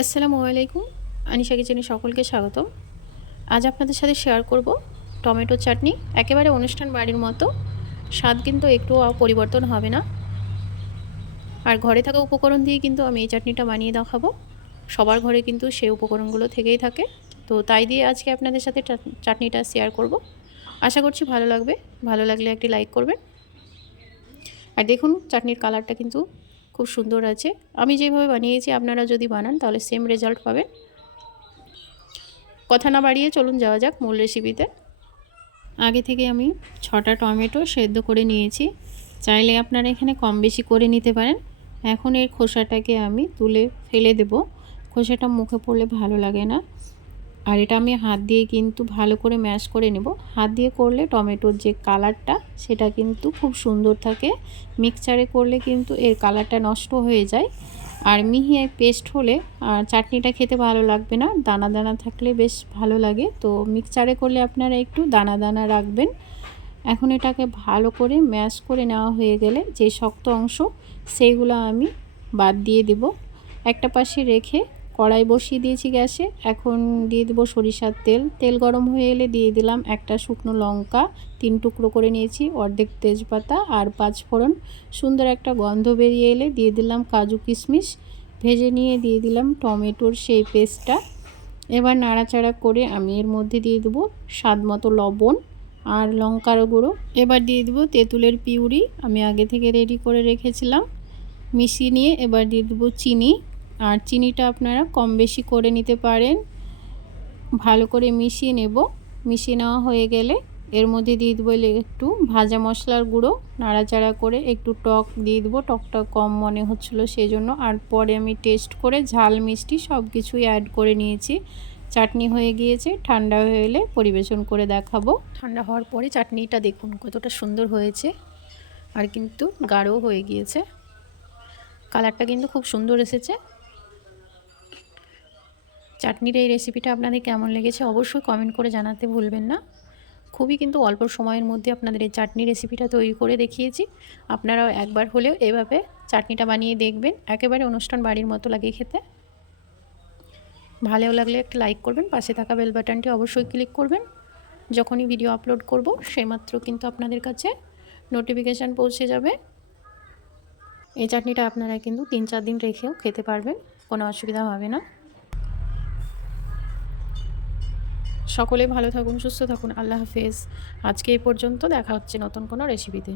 আসসালামু আলাইকুম। আনিশা কিচেনে সকলকে স্বাগতম। আজ আপনাদের সাথে শেয়ার করব টমেটো চাটনি। একেবারে অনুষ্ঠান বাড়ির মতো। স্বাদ কিন্তু একটু পরিবর্তন হবে না। আর ঘরে থাকা উপকরণ দিয়ে কিন্তু আমি এই চাটনিটা বানিয়ে দেখাবো। সবার ঘরে কিন্তু সেই উপকরণগুলো থেকেই থাকে। তো তাই দিয়ে আজকে আপনাদের সাথে চাটনিটা শেয়ার করব। আশা করছি ভালো লাগবে। ভালো লাগলে একটি লাইক করবেন। আর দেখুন, চাটনির কালারটা কিন্তু খুব সুন্দর আছে। আমি যেভাবে বানিয়েছি, আপনারা যদি বানান, তাহলে সেম রেজাল্ট পাবেন। কথা না বাড়িয়ে চলুন যাওয়া যাক মূল রেসিপিতে আগে থেকে আমি ছটা টমেটো সেদ্ধ করে নিয়েছি। চাইলে আপনারা এখানে কম বেশি করে নিতে পারেন। এখন এর খোসাটাকে আমি তুলে ফেলে দেব। খোসাটা মুখে পড়লে ভালো লাগে না। আর এটা আমি হাত দিয়ে কিন্তু ভালো করে ম্যাশ করে নেব। হাত দিয়ে করলে টমেটোর যে কালারটা, সেটা কিন্তু খুব সুন্দর থাকে। মিক্সচারে করলে কিন্তু এর কালারটা নষ্ট হয়ে যায়। আর মিহি পেস্ট হলে আর চাটনিটা খেতে ভালো লাগবে না। দানা দানা থাকলে বেশ ভালো লাগে। তো মিক্সচারে করলে আপনারা একটু দানা দানা রাখবেন। এখন এটাকে ভালো করে ম্যাশ করে নেওয়া হয়ে গেলে যে শক্ত অংশ, সেইগুলো আমি বাদ দিয়ে দেব। একটা পাশে রেখে কড়াই বসিয়ে দিয়েছি গ্যাসে। এখন দিয়ে দেবো সরিষার তেল। তেল গরম হয়ে এলে দিয়ে দিলাম একটা শুকনো লঙ্কা, তিন টুকরো করে নিয়েছি, অর্ধেক তেজপাতা আর পাঁচ ফোড়ন। সুন্দর একটা গন্ধ বেরিয়ে এলে দিয়ে দিলাম কাজু কিশমিশ। ভেজে নিয়ে দিয়ে দিলাম টমেটোর সেই পেস্টটা। এবার নাড়াচাড়া করে আমি এর মধ্যে দিয়ে দেবো স্বাদ মতো লবণ আর লঙ্কার গুঁড়ো। এবার দিয়ে দেবো তেঁতুলের পিউরি। আমি আগে থেকে রেডি করে রেখেছিলাম। মিশিয়ে নিয়ে এবার দিয়ে দেবো চিনি। আর চিনিটা আপনারা কম বেশি করে নিতে পারেন। ভালো করে মিশিয়ে নেব। মিশিয়ে নেওয়া হয়ে গেলে এর মধ্যে দিয়ে দেবো একটু ভাজা মশলার গুঁড়ো। নাড়াচাড়া করে একটু টক দিয়ে দেবো। টকটা কম মনে হচ্ছিল সেই জন্য আর পরে আমি টেস্ট করে ঝাল, মিষ্টি সব কিছুই অ্যাড করে নিয়েছি। চাটনি হয়ে গিয়েছে। ঠান্ডা হয়ে এলে পরিবেশন করে দেখাবো। ঠান্ডা হওয়ার পরে চাটনিটা দেখুন কতটা সুন্দর হয়েছে। আর কিন্তু গাঢ়ও হয়ে গিয়েছে। কালারটা কিন্তু খুব সুন্দর এসেছে। চাটনির এই রেসিপিটা আপনাদের কেমন লেগেছে অবশ্যই কমেন্ট করে জানাতে ভুলবেন না। খুবই কিন্তু অল্প সময়ের মধ্যে আপনাদের এই চাটনি রেসিপিটা তৈরি করে দেখিয়েছি। আপনারাও একবার হলেও এভাবে চাটনিটা বানিয়ে দেখবেন। একেবারে অনুষ্ঠান বাড়ির মতো লাগে খেতে। ভালো লাগলে একটা লাইক করবেন, পাশে থাকা বেল বাটনটি অবশ্যই ক্লিক করবেন। যখনই ভিডিও আপলোড করব, সেইমাত্র কিন্তু আপনাদের কাছে নোটিফিকেশান পৌঁছে যাবে। এই চাটনিটা আপনারা কিন্তু তিন চার দিন রেখেও খেতে পারবেন, কোনো অসুবিধা হবে না। সকলে ভালো থাকুন, সুস্থ থাকুন। আল্লাহ হাফেজ। আজকে এই পর্যন্ত দেখা হচ্ছে নতুন কোনো রেসিপিতে